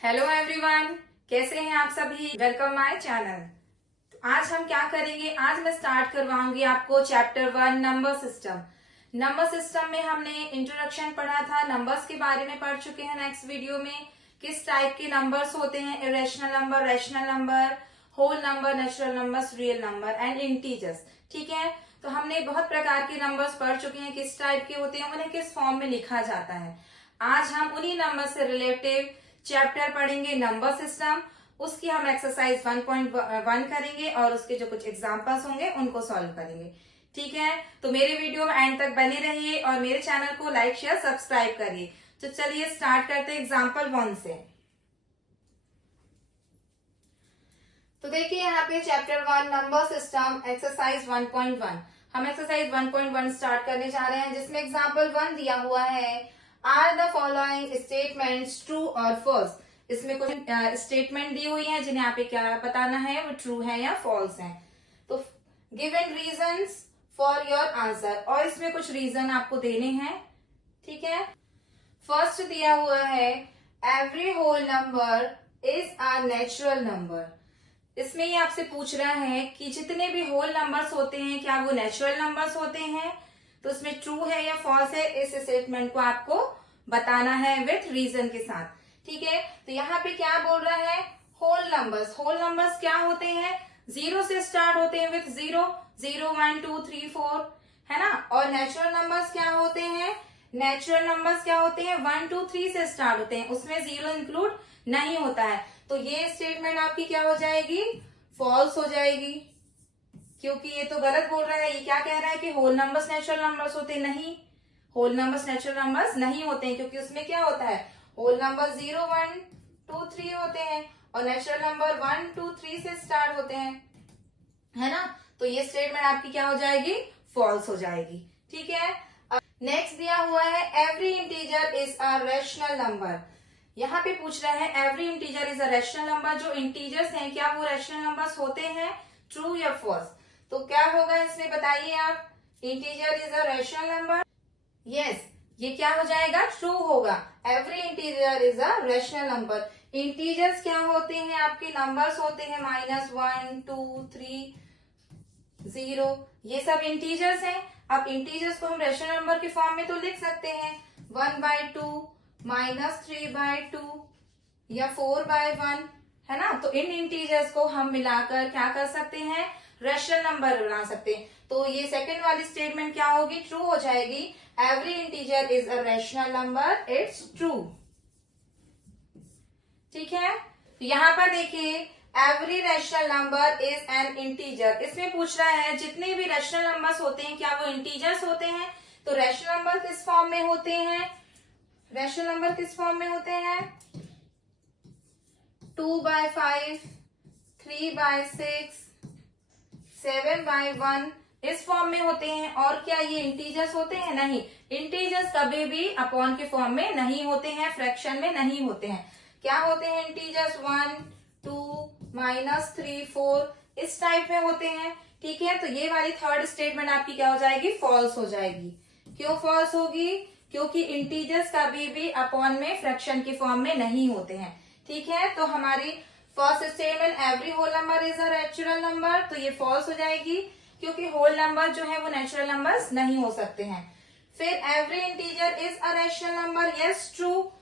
Hello everyone, कैसे हैं आप सभी। Welcome my channel. आज हम क्या करेंगे, आज मैं स्टार्ट करवाऊंगी आपको chapter 1 number system. Number system में हमने इंट्रोडक्शन पढ़ा था, नंबर्स के बारे में पढ़ चुके हैं। नेक्स्ट वीडियो में किस टाइप के नंबर्स होते हैं, irrational number, rational number, whole number, natural numbers, real number and integers. ठीक है, तो हमने बहुत प्रकार के नंबर्स पढ़ चुके हैं, किस टाइप के होते हैं, उन्हें किस फॉर्म में लिखा जाता है। आज हम उन्हीं नंबर से रिलेटेड चैप्टर पढ़ेंगे नंबर सिस्टम। उसकी हम एक्सरसाइज 1.1 करेंगे और उसके जो कुछ एग्जांपल्स होंगे उनको सॉल्व करेंगे। ठीक है, तो मेरे वीडियो में एंड तक बने रहिए और मेरे चैनल को लाइक शेयर सब्सक्राइब करिए। तो चलिए स्टार्ट करते हैं एग्जांपल 1 से। तो देखिए यहाँ पे चैप्टर 1 नंबर सिस्टम एक्सरसाइज 1.1। हम एक्सरसाइज 1.1 स्टार्ट करने जा रहे हैं, जिसमें एग्जांपल 1 दिया हुआ है, are the following statements true और फॉल्स। इसमें कुछ स्टेटमेंट दी हुई है जिन्हें आप क्या बताना है, वो ट्रू है या फॉल्स है। तो given reasons for your answer, और इसमें कुछ रीजन आपको देने हैं। ठीक है, फर्स्ट दिया हुआ है, every whole number is a natural number. इसमें ये आपसे पूछ रहा है कि जितने भी होल नंबर्स होते हैं क्या वो नेचुरल नंबर्स होते हैं। तो इसमें ट्रू है या फॉल्स है, इस स्टेटमेंट को आपको बताना है विथ रीजन के साथ। ठीक है, तो यहाँ पे क्या बोल रहा है, होल नंबर्स। होल नंबर्स क्या होते हैं, 0 से स्टार्ट होते हैं विथ 0, 0, 1, 2, 3, 4, है ना। और नेचुरल नंबर्स क्या होते हैं, नेचुरल नंबर्स क्या होते हैं, 1, 2, 3 से स्टार्ट होते हैं, उसमें 0 इंक्लूड नहीं होता है। तो ये स्टेटमेंट आपकी क्या हो जाएगी, फॉल्स हो जाएगी, क्योंकि ये तो गलत बोल रहा है। ये क्या कह रहा है कि होल नंबर्स नेचुरल नंबर्स होते नहीं, होल नंबर्स नेचुरल नंबर्स नहीं होते हैं, क्योंकि उसमें क्या होता है, होल नंबर 0, 1, 2, 3 होते हैं और नेचुरल नंबर 1, 2, 3 से स्टार्ट होते हैं, है ना। तो ये स्टेटमेंट आपकी क्या हो जाएगी, फॉल्स हो जाएगी। ठीक है, नेक्स्ट दिया हुआ है, every integer is a rational number. यहाँ पे पूछ रहा है every integer is a rational number. जो इंटीजर्स हैं क्या वो रैशनल नंबर्स होते हैं, ट्रू या फॉल्स। तो क्या होगा इसमें बताइए आप, integer is a rational number, yes, ये क्या हो जाएगा, ट्रू होगा। Every integer is a rational number. Integers क्या होते हैं, आपके नंबर्स होते हैं -1, 2, 3, 0, ये सब इंटीजर्स हैं। अब इंटीजर्स को हम रैशनल नंबर के फॉर्म में तो लिख सकते हैं, 1/2, -3/2 या 4/1, है ना। तो इन इंटीजर्स को हम मिलाकर क्या कर सकते हैं, रैशनल नंबर बना सकते हैं। तो ये सेकंड वाली स्टेटमेंट क्या होगी, ट्रू हो जाएगी। Every integer is a rational number, it's true. ठीक है, तो यहाँ पर देखिए, every rational number is an integer. इसमें पूछ रहा है जितने भी रैशनल नंबर्स होते हैं क्या वो इंटीजर्स होते हैं। तो रैशनल नंबर किस फॉर्म में होते हैं, रैशनल नंबर किस फॉर्म में होते हैं, 2/5, 3/6, 7/1, इस फॉर्म में होते हैं। और क्या ये इंटीजर्स होते हैं, नहीं, इंटीजर्स कभी भी अपॉन के फॉर्म में नहीं होते हैं, फ्रैक्शन में नहीं होते हैं। क्या होते हैं इंटीजर्स, 1, 2, -3, 4, इस टाइप में होते हैं। ठीक है, तो ये वाली थर्ड स्टेटमेंट आपकी क्या हो जाएगी, फॉल्स हो जाएगी। क्यों फॉल्स होगी, क्योंकि इंटीजर्स कभी भी अपॉन में फ्रैक्शन के फॉर्म में नहीं होते हैं। ठीक है, तो हमारी first statement every whole number is a natural number, तो ये फॉल्स हो जाएगी, क्योंकि होल नंबर जो है वो नेचुरल नंबर्स नहीं हो सकते हैं। फिर every integer is a rational number, yes true,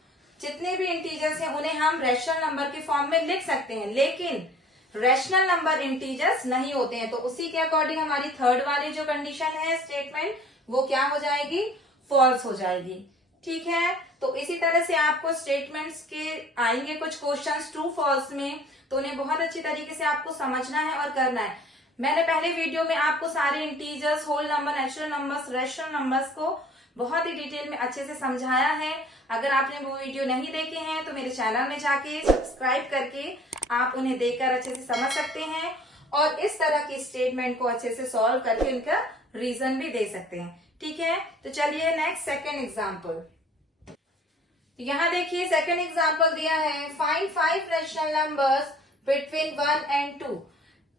जितने भी इंटीजर्स हैं उन्हें हम रैशनल नंबर के फॉर्म में लिख सकते हैं, लेकिन रैशनल नंबर इंटीजर्स नहीं होते हैं। तो उसी के अकॉर्डिंग हमारी थर्ड वाली जो कंडीशन है स्टेटमेंट, वो क्या हो जाएगी, फॉल्स हो जाएगी। ठीक है, तो इसी तरह से आपको स्टेटमेंट्स के आएंगे कुछ क्वेश्चंस ट्रू फॉल्स में, तो उन्हें बहुत अच्छी तरीके से आपको समझना है और करना है। मैंने पहले वीडियो में आपको सारे integers, whole number, natural numbers, rational numbers को बहुत ही डिटेल में अच्छे से समझाया है। अगर आपने वो वीडियो नहीं देखे हैं तो मेरे चैनल में जाके सब्सक्राइब करके आप उन्हें देखकर अच्छे से समझ सकते हैं और इस तरह की स्टेटमेंट को अच्छे से सॉल्व करके उनका रीजन भी दे सकते हैं। ठीक है, तो चलिए नेक्स्ट सेकेंड एग्जाम्पल। यहाँ देखिए सेकेंड एग्जाम्पल दिया है, find 5 rational numbers between 1 and 2।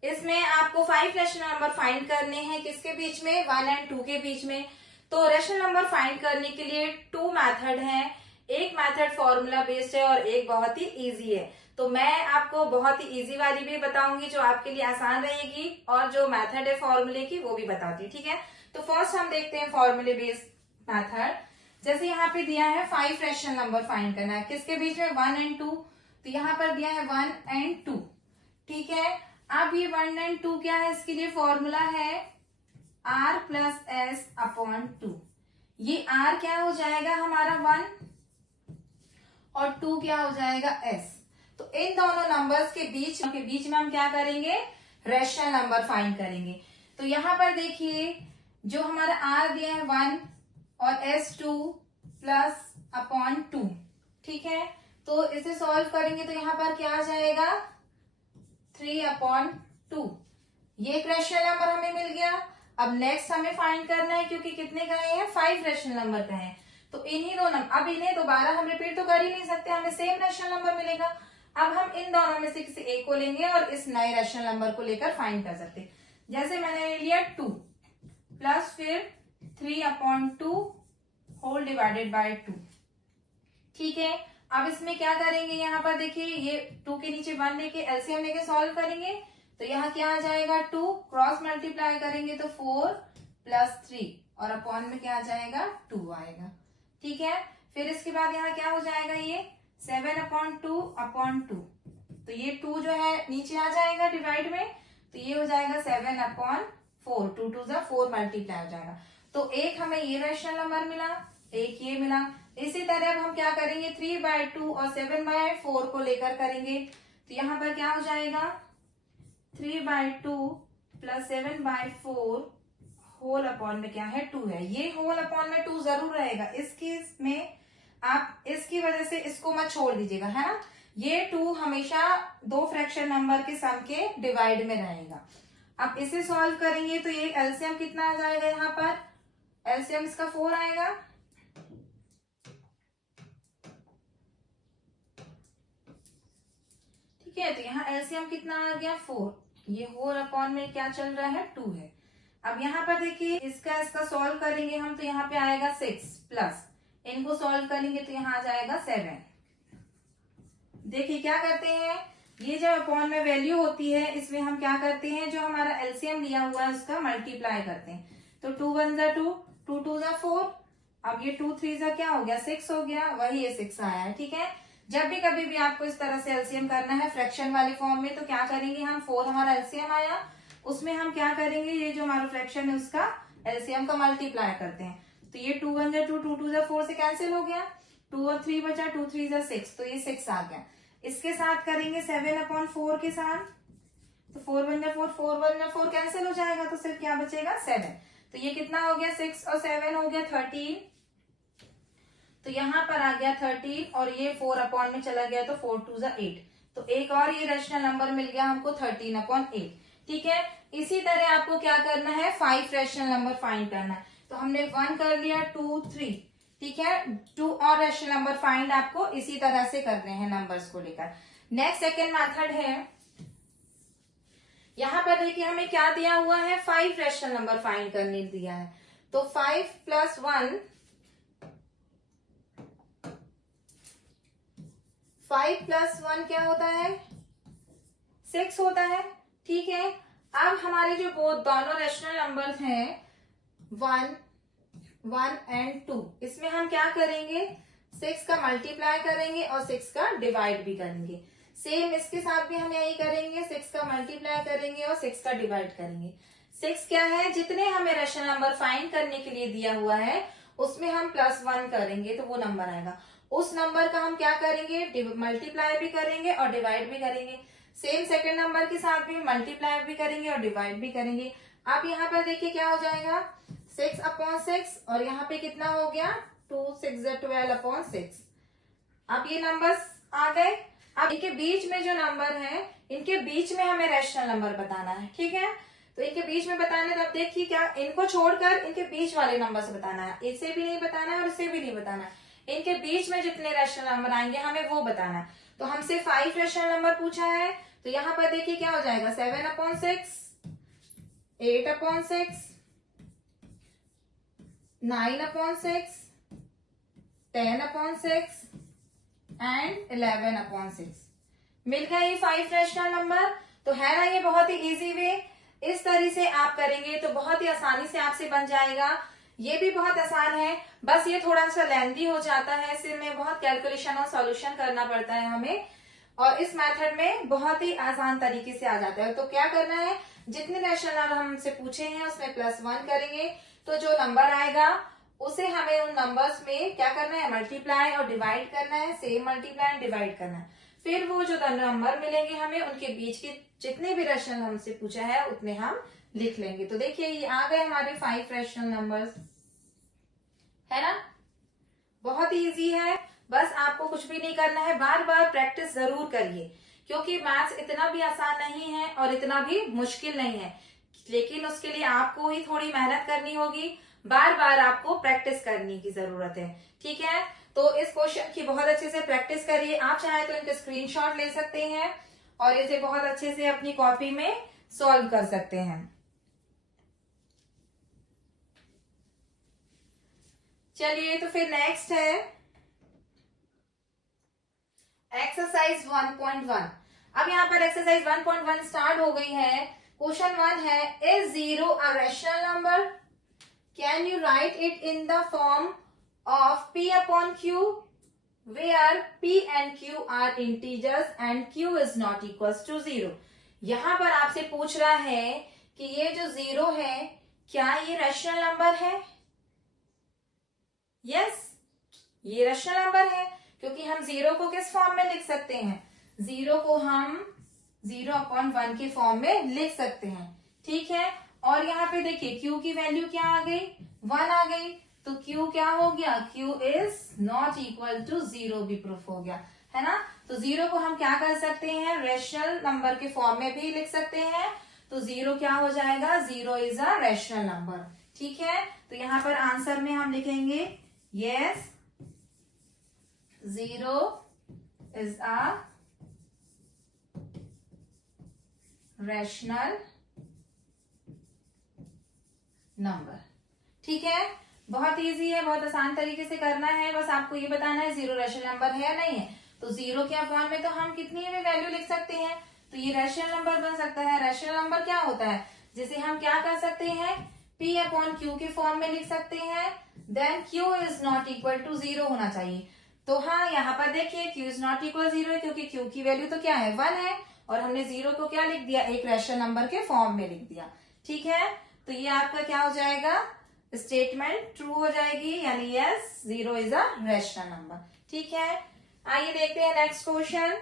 इसमें आपको 5 रैशनल नंबर फाइंड करने हैं, किसके बीच में, 1 and 2 के बीच में। तो रैशनल नंबर फाइंड करने के लिए 2 मेथड हैं। एक मेथड फॉर्मूला बेस्ड है और एक बहुत ही इजी है। तो मैं आपको बहुत ही इजी वाली भी बताऊंगी जो आपके लिए आसान रहेगी, और जो मेथड है फॉर्मूले की वो भी बताती, ठीक है। तो फर्स्ट हम देखते हैं फॉर्मूले बेस्ड मेथड। जैसे यहाँ पे दिया है 5 रैशनल नंबर फाइंड करना है, किसके बीच में, 1 and 2। तो यहाँ पर दिया है 1 and 2, ठीक है। अब ये 1 and 2 क्या है, इसके लिए फॉर्मूला है r प्लस एस अपॉन 2। ये r क्या हो जाएगा हमारा 1 और 2 क्या हो जाएगा s। तो इन दोनों नंबर्स के बीच में हम क्या करेंगे, रैशनल नंबर फाइंड करेंगे। तो यहाँ पर देखिए जो हमारा r दिया है 1 और s 2 प्लस अपॉन 2, ठीक है। तो इसे सॉल्व करेंगे तो यहाँ पर क्या आ जाएगा, 3/2। ये एक रैशनल नंबर हमें मिल गया। अब नेक्स्ट हमें फाइंड करना है, क्योंकि कितने का है, 5 रैशनल नंबर का है। तो इन्हीं दो नंबर, अब इन्हें दोबारा हम रिपीट तो कर ही नहीं सकते, हमें सेम रैशनल नंबर मिलेगा। अब हम इन दोनों में से किसी एक को लेंगे और इस नए रैशनल नंबर को लेकर फाइंड कर सकते हैं। जैसे मैंने ले लिया 2 प्लस फिर 3/2 होल डिवाइडेड बाय 2, ठीक है। अब इसमें क्या करेंगे, यहाँ पर देखिए ये 2 के नीचे 1 लेके एलसीएम लेके सॉल्व करेंगे। तो यहाँ क्या आ जाएगा, 2 क्रॉस मल्टीप्लाई करेंगे तो 4 प्लस 3 और अपॉन में क्या आ जाएगा, 2 आएगा, ठीक है। फिर इसके बाद यहाँ क्या हो जाएगा, ये 7/2/2। तो ये 2 जो है नीचे आ जाएगा डिवाइड में, तो ये हो जाएगा 7/4। 2 2 जा 4 मल्टीप्लाई हो जाएगा। तो एक हमें ये रैशनल नंबर मिला, एक ये मिला। इसी तरह अब हम क्या करेंगे, 3/2 और 7/4 को लेकर करेंगे। तो यहाँ पर क्या हो जाएगा, 3/2 प्लस 7/4 होल अपॉन में क्या है, 2 है। ये होल अपॉन में 2 जरूर रहेगा, इसकी में आप इसकी वजह से इसको मत छोड़ दीजिएगा, है ना। ये 2 हमेशा दो फ्रैक्शन नंबर के सम के डिवाइड में रहेगा। अब इसे सॉल्व करेंगे तो ये एलसीएम कितना आ जाएगा, यहाँ पर एलसीएम इसका 4 आएगा, ठीक है। तो यहाँ एलसीएम कितना आ गया, 4। ये होल अपॉन में क्या चल रहा है, 2 है। अब यहाँ पर देखिए इसका सॉल्व करेंगे हम, तो यहाँ पे आएगा 6 प्लस इनको सॉल्व करेंगे तो यहाँ आ जाएगा 7। देखिए क्या करते हैं, ये जो अपॉन में वैल्यू होती है इसमें हम क्या करते हैं, जो हमारा एलसीएम लिया हुआ है उसका मल्टीप्लाई करते हैं। तो 2 1 जा 2, 2 2 जा 4। अब ये 2 3 जा क्या हो गया, 6 हो गया, वही ये 6 आया है, ठीक है। जब भी कभी भी आपको इस तरह से एलसीएम करना है फ्रैक्शन वाले फॉर्म में, तो क्या करेंगे हम, 4 हमारा एलसीएम आया, उसमें हम क्या करेंगे, ये जो हमारा फ्रैक्शन है उसका एलसीएम का मल्टीप्लाई करते हैं। तो ये 2 1 जा 2, 2 2 जा 4 से कैंसिल हो गया, 2 और 3 बचा, 2 3 जा 6, तो ये 6 आ गया। इसके साथ करेंगे 7/4 के साथ, तो 4 1 जा 4, 4 1 जा 4 कैंसिल हो जाएगा, तो सिर्फ क्या बचेगा, 7। तो ये कितना हो गया, 6 और 7 हो गया 13। तो यहाँ पर आ गया 13 और ये 4 अपॉन में चला गया, तो 4 2 जा 8। तो एक और ये रैशनल नंबर मिल गया हमको 13/8, ठीक है। इसी तरह आपको क्या करना है, 5 रैशनल नंबर फाइंड करना है। तो हमने 1 कर लिया, 2 3, ठीक है। 2 और रैशनल नंबर फाइंड आपको इसी तरह से करने हैं नंबर्स को लेकर। नेक्स्ट सेकेंड मेथड है, यहाँ पर देखिए हमें क्या दिया हुआ है, 5 रैशनल नंबर फाइंड करने दिया है। तो 5 + 1 5 + 1 क्या होता है, 6 होता है, ठीक है। अब हमारे जो दोनों रैशनल नंबर्स हैं 1 1 and 2, इसमें हम क्या करेंगे, 6 का मल्टीप्लाई करेंगे और 6 का डिवाइड भी करेंगे। सेम इसके साथ भी हम यही करेंगे, 6 का मल्टीप्लाई करेंगे और 6 का डिवाइड करेंगे। 6 क्या है, जितने हमें रैशनल नंबर फाइंड करने के लिए दिया हुआ है उसमें हम +1 करेंगे तो वो नंबर आएगा। उस नंबर का हम क्या करेंगे, मल्टीप्लाई भी करेंगे और डिवाइड भी करेंगे। सेम सेकेंड नंबर के साथ भी मल्टीप्लाई भी करेंगे और डिवाइड भी करेंगे। अब यहाँ पर देखिए क्या हो जाएगा, 6/6 और यहाँ पे कितना हो गया, 2 6 12/6। अब ये नंबर्स आ गए। अब इनके बीच में जो नंबर है, इनके बीच में हमें रैशनल नंबर बताना है, ठीक है। तो इनके बीच में बताने, तो अब देखिए क्या, इनको छोड़कर इनके बीच वाले नंबर से बताना है, इसे भी नहीं बताना है और इसे भी नहीं बताना है। इनके बीच में जितने रैशनल नंबर आएंगे हमें वो बताना है। तो हमसे 5 रैशनल नंबर पूछा है, तो यहाँ पर देखिए क्या हो जाएगा, 7/6, 8/6, 9/6, 10/6 एंड 11/6। मिल गया ये 5 रैशनल नंबर। तो है ना ये बहुत ही इजी वे। इस तरह से आप करेंगे तो बहुत ही आसानी से आपसे बन जाएगा। ये भी बहुत आसान है, बस ये थोड़ा सा लेंथी हो जाता है, इसमें बहुत कैलकुलेशन और सॉल्यूशन करना पड़ता है हमें। और इस मेथड में बहुत ही आसान तरीके से आ जाता है। तो क्या करना है, जितने रैशनल नंबर हमसे पूछे हैं उसमें +1 करेंगे, तो जो नंबर आएगा उसे हमें उन नंबर्स में क्या करना है, मल्टीप्लाई और डिवाइड करना है। सेम मल्टीप्लाई एंड डिवाइड करना है। फिर वो जो नंबर मिलेंगे हमें, उनके बीच के जितने भी रैशनल हमसे पूछा है उतने हम लिख लेंगे। तो देखिए ये आ गए हमारे 5 रैशनल नंबर्स, है ना। बहुत ही इजी है, बस आपको कुछ भी नहीं करना है, बार बार प्रैक्टिस जरूर करिए, क्योंकि मैथ्स इतना भी आसान नहीं है और इतना भी मुश्किल नहीं है। लेकिन उसके लिए आपको ही थोड़ी मेहनत करनी होगी, बार बार आपको प्रैक्टिस करने की जरूरत है। ठीक है, तो इस क्वेश्चन की बहुत अच्छे से प्रैक्टिस करिए। आप चाहे तो इनके स्क्रीनशॉट ले सकते हैं और इसे बहुत अच्छे से अपनी कॉपी में सॉल्व कर सकते हैं। चलिए, तो फिर नेक्स्ट है एक्सरसाइज 1.1। अब यहाँ पर एक्सरसाइज 1.1 स्टार्ट हो गई है। क्वेश्चन 1 है, is 0 a rational number? Can you right it in the form of P/Q where P and Q are integers and Q is not equals to 0। यहाँ पर आपसे पूछ रहा है कि ये जो 0 है क्या ये रैशनल नंबर है? यस, ये रैशनल नंबर है, क्योंकि हम 0 को किस फॉर्म में लिख सकते हैं, 0 को हम 0/1 के फॉर्म में लिख सकते हैं। ठीक है, और यहाँ पे देखिए Q की वैल्यू क्या आ गई, 1 आ गई, तो Q क्या हो गया, Q is not equal to 0 भी प्रूफ हो गया, है ना। तो 0 को हम क्या कर सकते हैं, रैशनल नंबर के फॉर्म में भी लिख सकते हैं। तो 0 क्या हो जाएगा, 0 इज अ रैशनल नंबर। ठीक है, तो यहाँ पर आंसर में हम लिखेंगे yes 0 is a rational number. ठीक है, बहुत इजी है, बहुत आसान तरीके से करना है, बस आपको ये बताना है 0 रैशनल नंबर है या नहीं है। तो 0 के फॉर्म में तो हम कितनी भी वैल्यू लिख सकते हैं, तो ये रैशनल नंबर बन सकता है। रैशनल नंबर क्या होता है, जिसे हम क्या कर सकते हैं, P/Q के फॉर्म में लिख सकते हैं। Then Q is not equal to 0 होना चाहिए। तो हाँ, यहाँ पर देखिए Q इज नॉट इक्वल 0 है, क्योंकि Q की वैल्यू तो क्या है, 1 है, और हमने 0 को क्या लिख दिया, एक रैशनल नंबर के फॉर्म में लिख दिया। ठीक है, तो ये आपका क्या हो जाएगा, स्टेटमेंट ट्रू हो जाएगी, यानी yes 0 is a rational number. ठीक है, आइए देखते हैं नेक्स्ट क्वेश्चन।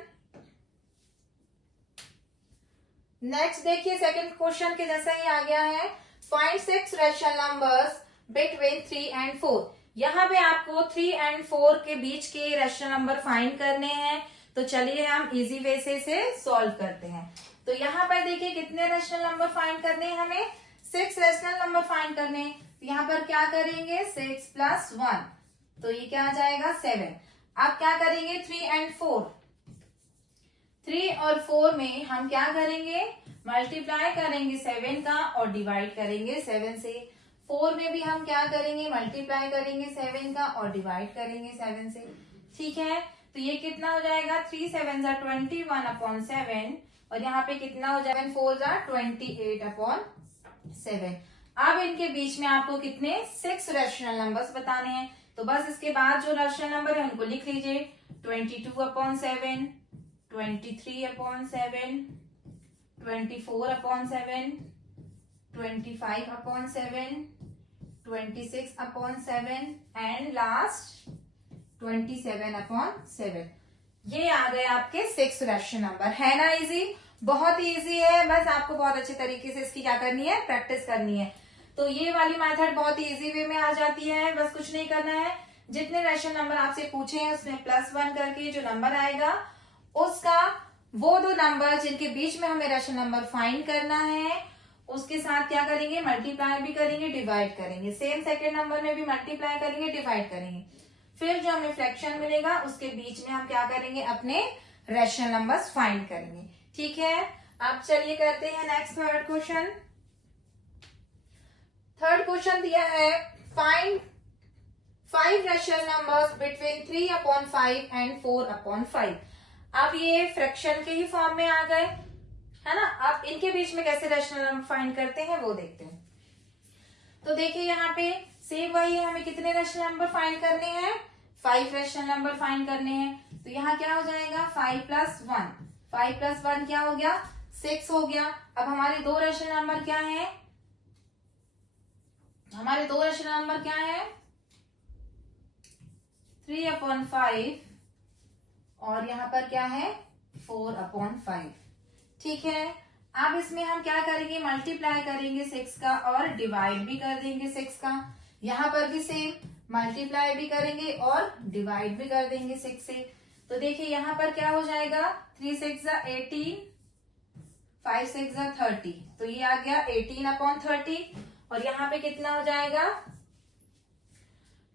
नेक्स्ट देखिए, सेकंड क्वेश्चन के जैसा ही आ गया है, find 6 rational numbers between 3 and 4। यहाँ पे आपको 3 and 4 के बीच के रैशनल नंबर फाइंड करने हैं। तो चलिए हम इजी वे से इसे सॉल्व करते हैं। तो यहाँ पर देखिए कितने रैशनल नंबर फाइंड करने हैं हमें, 6 रैशनल नंबर फाइंड करने हैं। तो यहाँ पर क्या करेंगे, 6 + 1, तो ये क्या आ जाएगा 7। अब क्या करेंगे 3 and 4, 3 और 4 में हम क्या करेंगे, मल्टीप्लाई करेंगे 7 का और डिवाइड करेंगे 7 से। 4 में भी हम क्या करेंगे, मल्टीप्लाई करेंगे 7 का और डिवाइड करेंगे 7 से। ठीक है, तो ये कितना हो जाएगा, 3 7 = 21/7, और यहाँ पे कितना हो जाएगा, 7 4 = 28/7। अब इनके बीच में आपको कितने 6 रैशनल नंबर्स बताने हैं। तो बस इसके बाद जो रैशनल नंबर है उनको लिख लीजिए, 22/7, 23/7, 24/7, 25/7, 26/7 एंड लास्ट 27/7। ये आ गए आपके 6 रैशनल नंबर। है ना इजी, बहुत ही इजी है, बस आपको बहुत अच्छे तरीके से इसकी क्या करनी है, प्रैक्टिस करनी है। तो ये वाली मेथड बहुत ही इजी वे में आ जाती है, बस कुछ नहीं करना है, जितने रैशनल नंबर आपसे पूछे हैं उसमें +1 करके जो नंबर आएगा उसका वो 2 नंबर जिनके बीच में हमें रैशनल नंबर फाइंड करना है उसके साथ क्या करेंगे, मल्टीप्लाई भी करेंगे, डिवाइड करेंगे। सेम सेकेंड नंबर में भी मल्टीप्लाई करेंगे, डिवाइड करेंगे। फिर जो हमें फ्रैक्शन मिलेगा उसके बीच में हम क्या करेंगे, अपने रैशनल नंबर्स फाइंड करेंगे। ठीक है, अब चलिए करते हैं next third question. Third question दिया है, find 5 rational numbers between 3/5 and 4/5। अब ये फ्रैक्शन के ही फॉर्म में आ गए, है ना। अब इनके बीच में कैसे रैशनल नंबर फाइंड करते हैं वो देखते हैं। तो देखिए यहाँ पे सेम वही है, हमें कितने रैशनल नंबर फाइंड करने हैं, 5 रैशनल नंबर फाइंड करने हैं। तो यहाँ क्या हो जाएगा, 5 + 1, 5 + 1 क्या हो गया, 6 हो गया। अब हमारे दो रैशनल नंबर क्या है, हमारे दो रैशनल नंबर क्या है, 3/5 और यहाँ पर क्या है, 4/5। ठीक है। अब इसमें हम क्या करेंगे, मल्टीप्लाई करेंगे 6 का और डिवाइड भी कर देंगे 6 का। यहाँ पर भी सेम मल्टीप्लाई भी करेंगे और डिवाइड भी कर देंगे 6 से। तो देखिए यहाँ पर क्या हो जाएगा, 3 × 6 = 18, 5 × 6 = 30। तो ये आ गया 18/30 और यहाँ पे कितना हो जाएगा,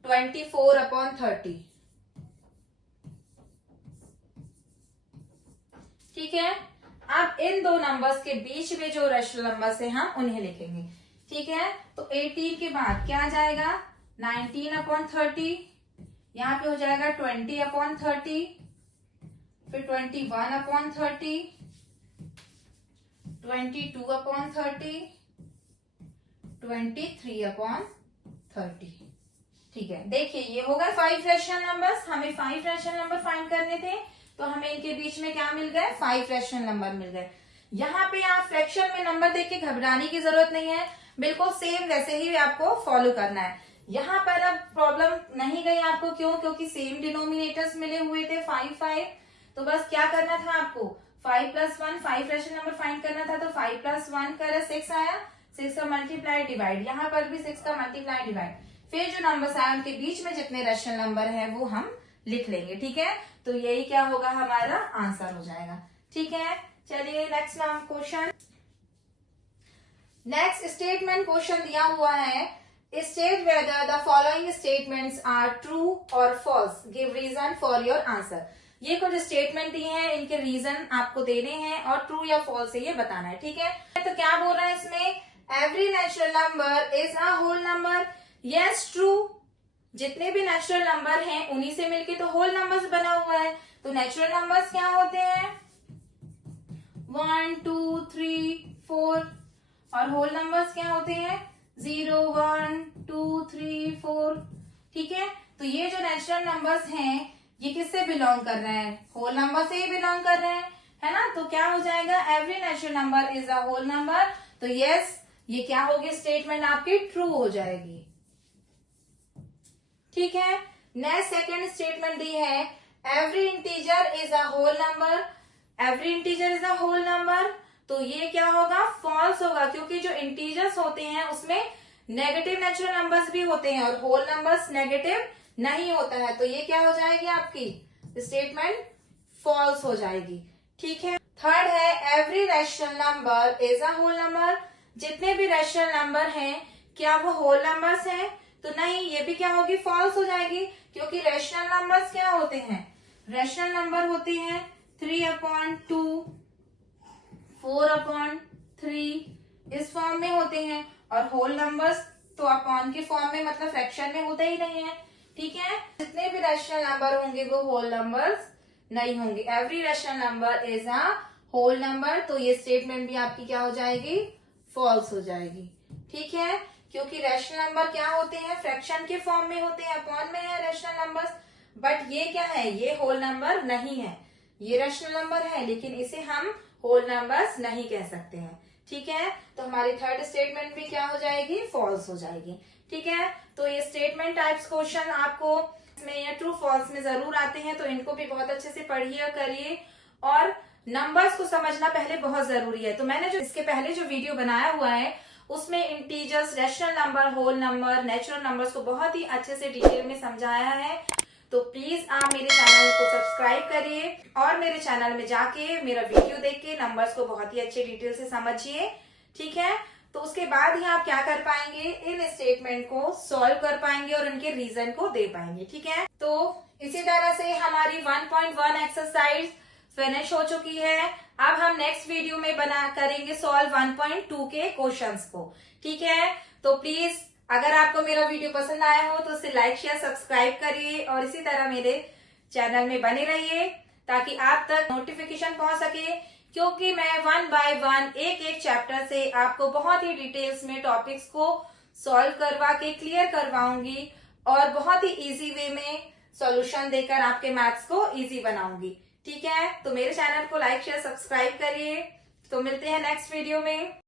24/30। ठीक है। अब इन दो नंबर्स के बीच में जो रैशनल नंबर्स है हम उन्हें लिखेंगे। ठीक है। तो 18 के बाद क्या आ जाएगा, 19/30, यहाँ पे हो जाएगा 20/30, फिर 21/30, 22/30, 23/30। ठीक है। देखिए ये हो गए 5 रैशनल नंबर्स, हमें 5 रैशनल नंबर फाइंड करने थे, तो हमें इनके बीच में क्या मिल गए, 5 रैशनल नंबर मिल गए। यहाँ पे आप फ्रैक्शन में नंबर देख के घबराने की जरूरत नहीं है, बिल्कुल सेम वैसे ही आपको फॉलो करना है। यहाँ पर अब प्रॉब्लम नहीं गई आपको, क्यों, क्योंकि सेम डिनोमिनेटर्स मिले हुए थे 5 5। तो बस क्या करना था आपको, 5 + 1, 5 रैशनल नंबर फाइंड करना था। तो 5 + 1 करा 6 आया, 6 का मल्टीप्लाई डिवाइड, यहाँ पर भी 6 का मल्टीप्लाई डिवाइड, फिर जो नंबर्स आए उनके बीच में जितने रैशनल नंबर है वो हम लिख लेंगे। ठीक है। तो यही क्या होगा, हमारा आंसर हो जाएगा। ठीक है। चलिए next question, next statement question दिया हुआ है, state whether the following statements are true और false, give reason for your answer. ये कुछ स्टेटमेंट दिए हैं, इनके रीजन आपको देने हैं और ट्रू या फॉल्स है ये बताना है। ठीक है। तो क्या बोल रहा है इसमें, every natural number is a whole number. Yes true, जितने भी नेचुरल नंबर हैं उन्हीं से मिलके तो होल नंबर्स बना हुआ है। तो नेचुरल नंबर्स क्या होते हैं, 1 2 3 4, और होल नंबर्स क्या होते हैं, 0 1 2 3 4। ठीक है। तो ये जो नेचुरल नंबर्स हैं ये किससे बिलोंग कर रहे हैं, होल नंबर से ही बिलोंग कर रहे हैं, है ना। तो क्या हो जाएगा, every natural number is a whole number. तो यस, ये क्या होगी, स्टेटमेंट आपकी ट्रू हो जाएगी। ठीक है। नेक्स्ट सेकेंड स्टेटमेंट दी है, every integer is a whole number. Every integer is a whole number, तो ये क्या होगा, फॉल्स होगा, क्योंकि जो इंटीजर्स होते हैं उसमें नेगेटिव नेचुरल नंबर्स भी होते हैं और होल नंबर्स नेगेटिव नहीं होता है। तो ये क्या हो जाएगी, आपकी स्टेटमेंट फॉल्स हो जाएगी। ठीक है। थर्ड है, every rational number is a whole number. जितने भी रैशनल नंबर हैं क्या वो होल नंबर्स हैं, तो नहीं, ये भी क्या होगी, फॉल्स हो जाएगी, क्योंकि रैशनल नंबर्स क्या होते हैं, रैशनल नंबर होते हैं 3/2, 4/3 इस फॉर्म में होते हैं, और होल नंबर्स तो अपॉन के फॉर्म में, मतलब फ्रैक्शन में होते ही नहीं है। ठीक है। जितने भी रैशनल नंबर होंगे वो होल नंबर्स नहीं होंगे। Every rational number is a whole number, तो ये स्टेटमेंट भी आपकी क्या हो जाएगी, फॉल्स हो जाएगी। ठीक है। क्योंकि रैशनल नंबर क्या होते हैं, फ्रैक्शन के फॉर्म में होते हैं, अपॉन में है रैशनल नंबर्स, बट ये क्या है, ये होल नंबर नहीं है, ये रैशनल नंबर है लेकिन इसे हम होल नंबर्स नहीं कह सकते हैं। ठीक है। तो हमारी थर्ड स्टेटमेंट भी क्या हो जाएगी, फॉल्स हो जाएगी। ठीक है। तो ये स्टेटमेंट टाइप्स क्वेश्चन आपको इसमें या ट्रू फॉल्स में जरूर आते हैं, तो इनको भी बहुत अच्छे से पढ़िए करिए, और नंबर्स को समझना पहले बहुत जरूरी है। तो मैंने जो इसके पहले जो वीडियो बनाया हुआ है उसमें integers, rational number, whole number, natural numbers को बहुत ही अच्छे से डिटेल में समझाया है। तो प्लीज आप मेरे चैनल को सब्सक्राइब करिए और मेरे चैनल में जाके मेरा वीडियो देख के नंबर्स को बहुत ही अच्छे डिटेल से समझिए। ठीक है। तो उसके बाद ही आप क्या कर पाएंगे, इन स्टेटमेंट को सॉल्व कर पाएंगे और उनके रीजन को दे पाएंगे। ठीक है। तो इसी तरह से हमारी 1.1 एक्सरसाइज फिनिश हो चुकी है। अब हम नेक्स्ट वीडियो में करेंगे सॉल्व 1.2 के क्वेश्चंस को। ठीक है। तो प्लीज अगर आपको मेरा वीडियो पसंद आया हो तो उसे लाइक शेयर सब्सक्राइब करिए और इसी तरह मेरे चैनल में बने रहिए ताकि आप तक नोटिफिकेशन पहुंच सके, क्योंकि मैं 1 बाय 1 एक एक चैप्टर से आपको बहुत ही डिटेल्स में टॉपिक्स को सॉल्व करवा के क्लियर करवाऊंगी और बहुत ही इजी वे में सॉल्यूशन देकर आपके मैथ्स को इजी बनाऊंगी। ठीक है, तो मेरे चैनल को लाइक शेयर सब्सक्राइब करिए। तो मिलते हैं नेक्स्ट वीडियो में।